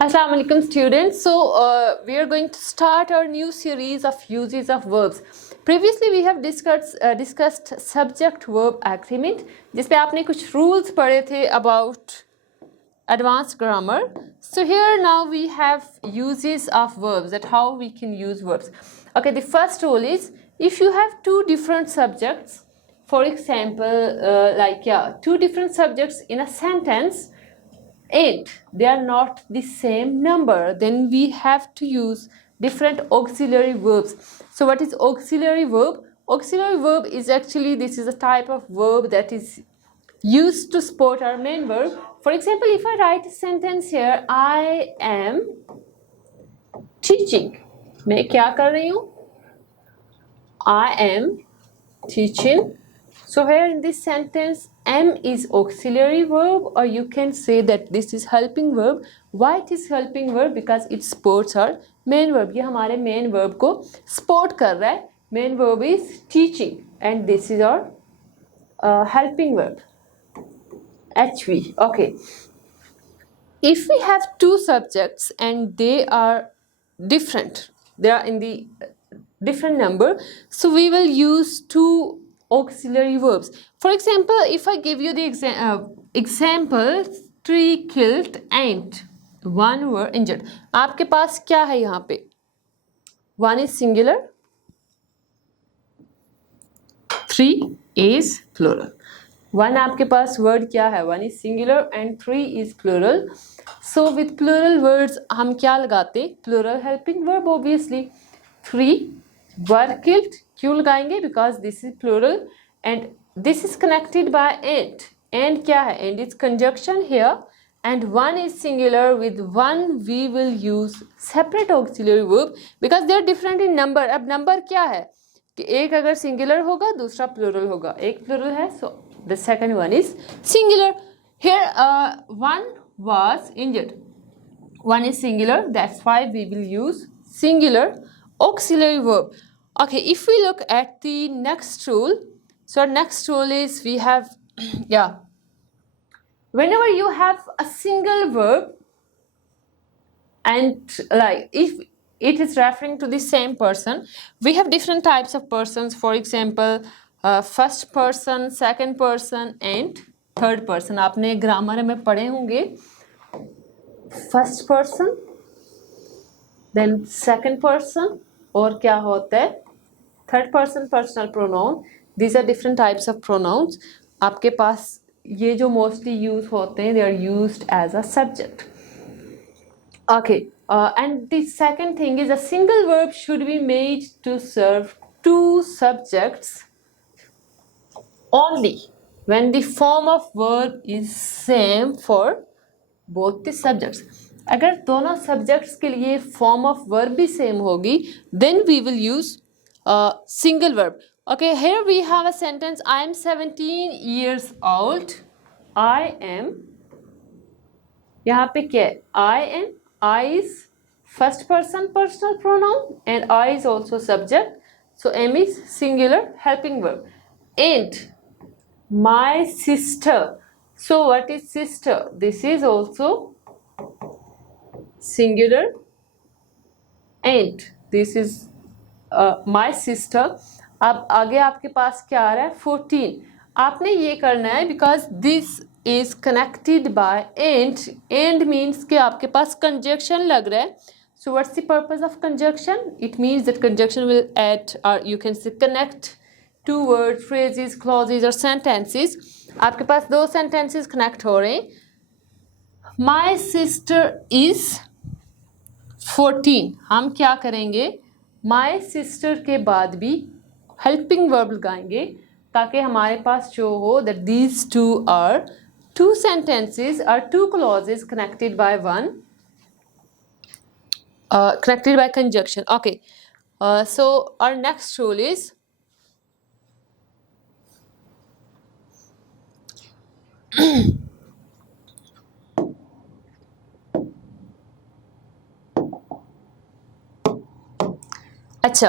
Assalamu alaikum students. So we are going to start our new series of uses of verbs. Previously we have discussed subject verb agreement जिसपे आपने कुछ rules पढ़े थे about advanced grammar. So here now we have uses of verbs, that how we can use verbs. Okay, the first rule is if you have two different subjects, for example, two different subjects in a sentence, and they are not the same number, then we have to use different auxiliary verbs. So what is auxiliary verb? Auxiliary verb is actually, this is a type of verb that is used to support our main verb. For example, if I write a sentence here, I am teaching. मैं क्या कर रही हूँ? I am teaching. So here in this sentence, am is auxiliary verb, or you can say that this is helping verb. Why it is helping verb? Because it supports our main verb. ये हमारे main verb को support कर रहा है. Main verb is teaching, and this is our helping verb. HV. Okay. If we have two subjects and they are different, they are in the different number, so we will use two auxiliary verbs. For example, if I give you the example, 3 killed and 1 were injured. आपके पास क्या है यहाँ पे? 1 is singular, 3 is plural. 1 आपके पास word क्या है? 1 is singular and 3 is plural. So with plural words हम क्या लगाते? Plural helping verb obviously. 3 were killed. क्यों लगाएंगे? Because this is plural and this is connected by and. And क्या है? And is conjunction here, and 1 is singular. With 1 we will use separate auxiliary verb because they are different in number. अब number क्या है? कि एक अगर singular होगा दूसरा plural होगा. एक plural है, so the second one is singular. Here 1 was injured. 1 is singular, that's why we will use singular auxiliary verb. Okay, if we look at the next rule, so our next rule is we have, whenever you have a single verb and like if it is referring to the same person, we have different types of persons. For example, first person, second person and third person. आपने grammar में पढ़े होंगे first person, then second person, और क्या होता है third person personal pronoun. These are different types of pronouns. आपके पास ये जो mostly use होते हैं, they are used as a subject. Okay, and the second thing is a single verb should be made to serve two subjects only when the form of verb is same for both the subjects. अगर दोनों subjects के लिए form of verb भी same होगी, then we will use single verb. Okay, here we have a sentence. I am 17 years old. I am. यहाँ पे क्या है? I am. I is first person personal pronoun and I is also subject. So am is singular helping verb. And my sister. So what is sister? This is also singular and this is my sister. अब आगे आपके पास क्या आ रहा है? 14. आपने ये करना है because this is connected by and. And means कि आपके पास conjunction लग रहा है. So what's the purpose of conjunction? It means that conjunction will add, or you can say connect two words, phrases, clauses or sentences. आपके पास दो sentences connect हो रहे हैं. My sister is 14. हम क्या करेंगे? My sister के बाद भी helping verb लगाएंगे ताकि हमारे पास जो हो that these two are two sentences or two clauses connected by one, connected by conjunction. Okay, so our next rule is अच्छा,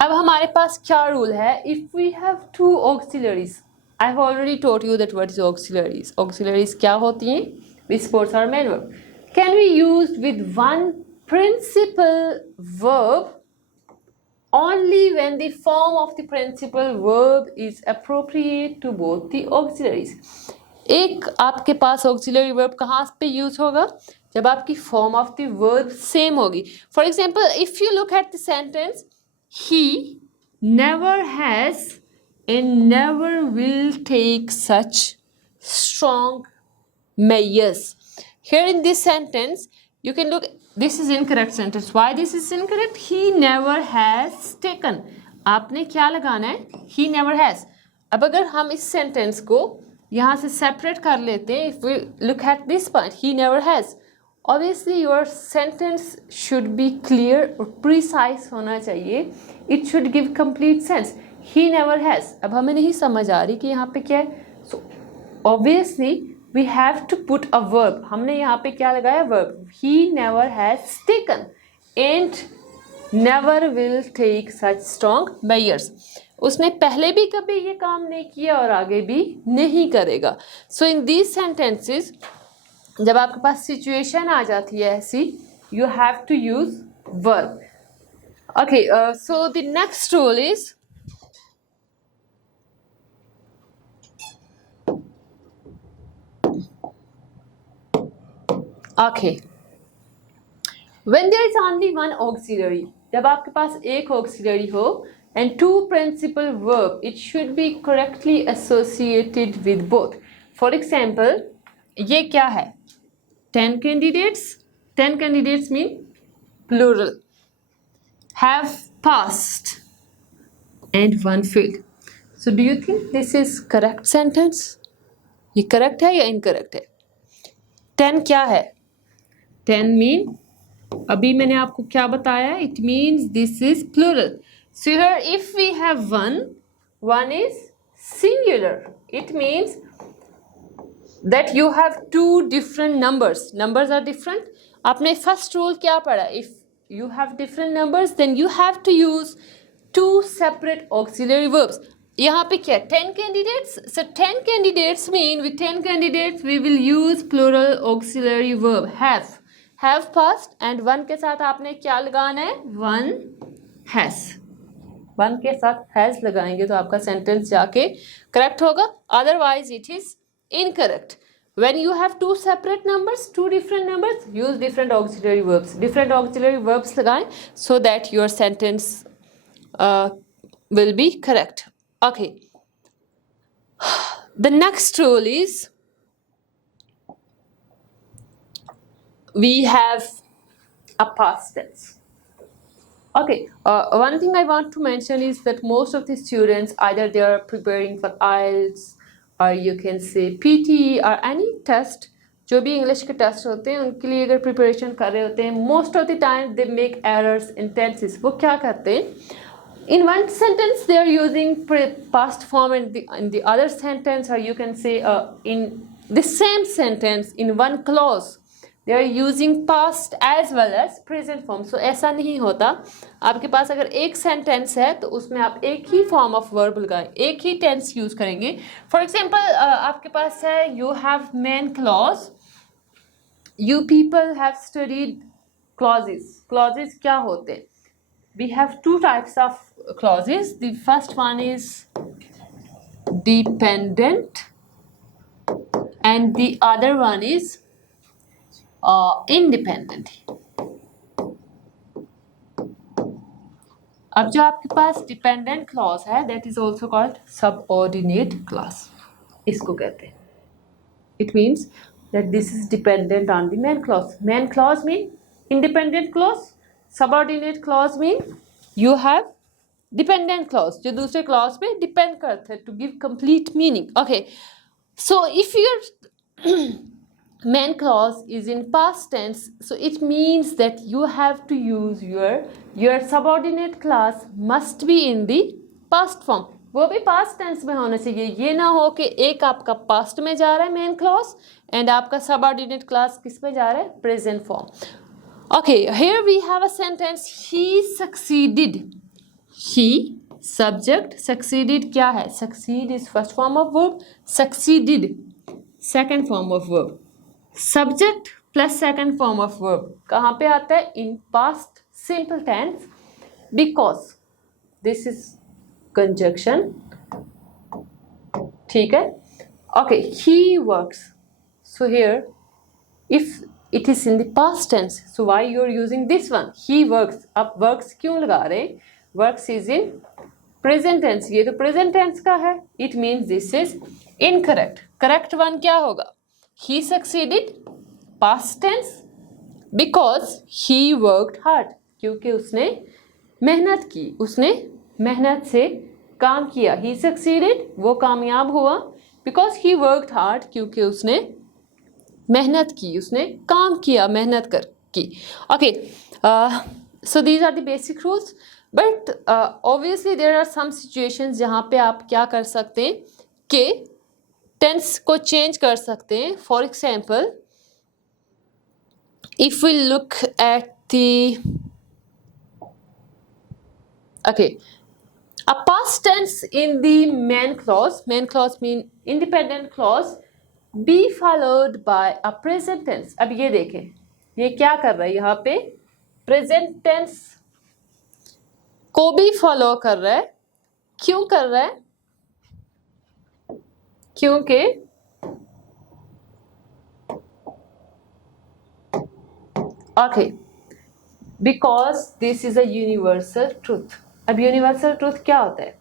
अब हमारे पास क्या रूल है? If we have two auxiliaries, I have already taught you that what is auxiliaries. Auxiliaries क्या होती हैं? Which supports our main verb. can be used with one principal verb only when the form of the principal verb is appropriate to both the auxiliaries. एक आपके पास auxiliary verb कहाँ पे use होगा? जब आपकी form of the verb same होगी. For example, if you look at the sentence, he never has and never will take such strong measures. Here in this sentence, you can look, this is incorrect sentence. Why this is incorrect? He never has taken. आपने क्या लगाना है? He never has. अब अगर हम इस sentence को यहाँ से separate कर लेते हैं, if we look at this point, he never has. Obviously, your sentence should be clear और precise होना चाहिए. It should give complete sense. He never has. अब हमें नहीं समझ आ रही कि यहाँ पे क्या है. So obviously, we have to put a verb. हमने यहाँ पे क्या लगाया? Verb. He never has taken and never will take such strong measures. उसने पहले भी कभी ये काम नहीं किया और आगे भी नहीं करेगा. So in these sentences, जब आपके पास situation आ जाती है ऐसी, you have to use verb. Okay, so the next rule is okay. When there is only one auxiliary, जब आपके पास एक auxiliary हो and two principal verb, it should be correctly associated with both. For example, ये क्या है? 10 candidates. 10 candidates mean plural. Have passed and one failed. So do you think this is correct sentence? ये correct है या incorrect है? 10 क्या है? 10 mean, अभी मैंने आपको क्या बताया? It means this is plural. So here if we have one is singular. It means that you have two different numbers. Numbers are different. आपने first rule क्या पढ़ा? If you have different numbers, then you have to use two separate auxiliary verbs. यहाँ पे क्या? 10 candidates. So 10 candidates mean with 10 candidates we will use plural auxiliary verb have. Have passed and one के साथ आपने क्या लगाना है? One has. One के साथ has लगाएंगे तो आपका sentence जाके correct होगा. Otherwise it is incorrect. When you have two separate numbers, two different numbers, use different auxiliary verbs. Different auxiliary verbs लगाएं so that your sentence will be correct. Okay. The next rule is we have a past tense. Okay, one thing I want to mention is that most of the students, either they are preparing for IELTS or you can say PTE or any test, जो भी English के test होते हैं उनके लिए अगर preparation कर रहे होते हैं, most of the time they make errors in tenses. वो क्या करते हैं? In one sentence they are using past form and in the other sentence, or you can say in the same sentence in one clause they are using past as well as present form. So ऐसा नहीं होता. आपके पास अगर एक sentence है तो उसमें आप एक ही form of verb लगाएं, एक ही tense use करेंगे. For example, आपके पास है you have main clause, you people have studied clauses. Clauses क्या होते हैं? We have two types of clauses. The first one is dependent and the other one is independent. अब जो आपके पास dependent clause है, that is also called subordinate clause. इसको कहते हैं. It means that this is dependent on the main clause. Main clause mean independent clause. Subordinate clause mean you have dependent clause जो दूसरे clause पे depend करते हैं to give complete meaning. Okay, so if your main clause is in past tense, so it means that you have to use your subordinate clause must be in the past form. वो भी past tense में होना चाहिए. ये ना हो कि एक आपका past में जा रहा है main clause and आपका subordinate clause किस में जा रहा है? Present form. Okay, here we have a sentence. He succeeded. He, subject, succeeded क्या है? Succeed is first form of verb. Succeeded, second form of verb. Subject plus second form of verb कहाँ पे आता है? In past simple tense, because this is conjunction, ठीक है। Okay, he works, so here if it is in the past tense, so why you are using this one, he works. आप works क्यों लगा रहे हैं? Works is in present tense, ये तो present tense का है, it means this is incorrect. Correct one क्या होगा? ही succeeded, past tense, because he worked hard, क्योंकि उसने मेहनत की, उसने मेहनत से काम किया। ही सक्सीडेड, वो कामयाब हुआ, बिकॉज ही वर्कड हार्ड, क्योंकि उसने मेहनत की, उसने काम किया, मेहनत कर की। Okay, so these are the basic rules, but obviously there are some situations जहाँ पे आप क्या कर सकते हैं कि टेंस को चेंज कर सकते हैं। For example, if we look at the okay, a past tense in the main clause mean independent clause, be followed by a present tense। अब ये देखें, ये क्या कर रहा है यहाँ पे? प्रेजेंट टेंस को भी फॉलो कर रहा है। क्यों कर रहा है? क्योंकि okay, because this is a universal truth. अब यूनिवर्सल ट्रूथ क्या होता है?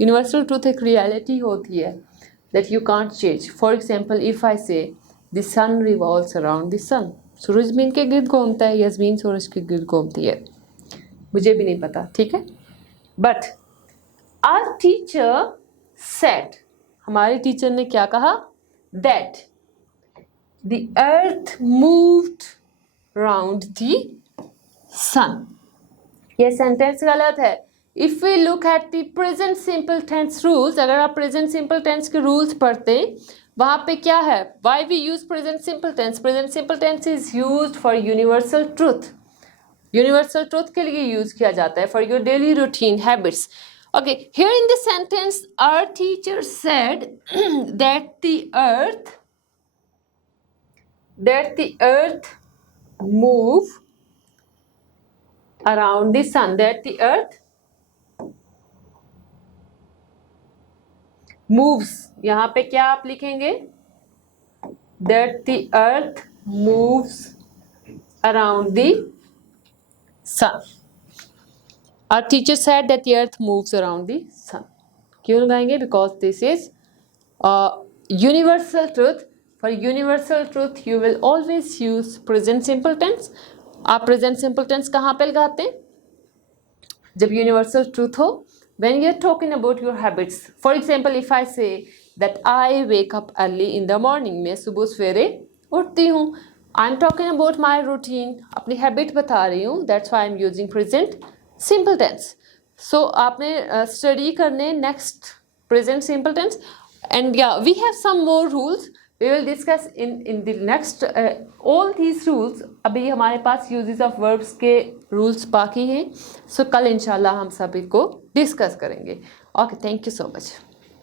यूनिवर्सल ट्रूथ एक रियलिटी होती है that you can't change. For example, if I say the sun revolves around the sun, सूरज जमीन के गिर्द घूमता है, यजमीन सूरज के गिर्द घूमती है, मुझे भी नहीं पता, ठीक है। बट आवर टीचर सेड, हमारे टीचर ने क्या कहा? That the earth moved round the sun. ये सेंटेंस गलत है। If we look at the present simple tense rules, अगर आप प्रेजेंट सिंपल टेंस के रूल्स पढ़ते वहां पे क्या है? Why we use present simple tense? Present simple tense is used for universal truth. Universal truth के लिए यूज किया जाता है, for your daily routine habits. Okay, here in this sentence our teacher said that the earth move around the sun, that the earth moves। यहां पे क्या आप लिखेंगे? that the earth moves around the sun। our teacher said that the earth moves around the sun। क्यों लगाएंगे? because this is universal truth। for universal truth you will always use present simple tense। आप present simple tense कहाँ पे लगाते हैं? जब universal truth हो, when you are talking about your habits. For example, if I say that I wake up early in the morning, मैं सुबह सवेरे उठती हूँ। I am talking about my routine, अपनी हैबिट बता रही हूँ, that's why I am using present simple tense. So आपने स्टडी करने next present simple tense, and या we have some more rules, we will discuss in the next all these rules। अभी हमारे पास uses of verbs के rules बाकी हैं, so कल इंशाल्लाह हम सभी को डिस्कस करेंगे। Okay, thank you so much.